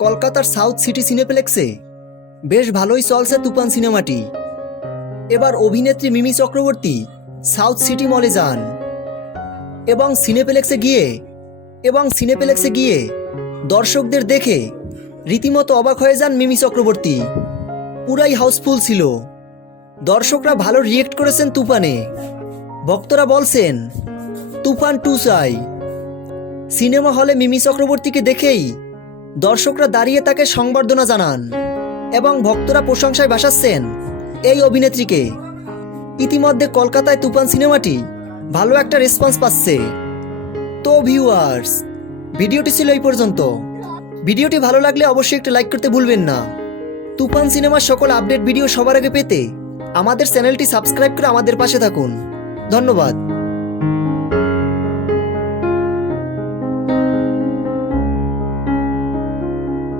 কলকাতার south city সিনেপ্লেক্সে? বেশ ভালোই চলছে তুফান সিনেমাটি। এবার অভিনেত্রী মিমি চক্রবর্তী সাউথ সিটি মলে যান। এবং সিনেপ্লেক্সে গিয়ে, এবং সিনেপ্লেক্সে গিয়ে দর্শকদের দেখে রীতিমতো অবাক হয়ে যান মিমি চক্রবর্তী। পুরাই হাউসফুল ছিল। দর্শকরা ভালো রিয়েক্ট করেছেন তুফানে। ভক্তরা বলছেন, তুফান টু চাই। সিনেমা হলে মিমি চক্রবর্তীকে দেখেই দর্শকরা দাঁড়িয়ে তাকে সংবর্ধনা জানান এবং ভক্তরা প্রশংসায় ভাসাচ্ছেন এই অভিনেত্রীকে। ইতিমধ্যে কলকাতায় তুফান সিনেমাটি ভালো একটা রেসপন্স পাচ্ছে। তো ভিউয়ার্স ভিডিওটি ছিল এই পর্যন্ত। ভিডিওটি ভালো লাগলে অবশ্যই একটু লাইক করতে ভুলবেন না। তুফান সিনেমার সকল আপডেট ভিডিও সবার আগে পেতে আমাদের চ্যানেলটি সাবস্ক্রাইব করে আমাদের পাশে থাকুন। ধন্যবাদ।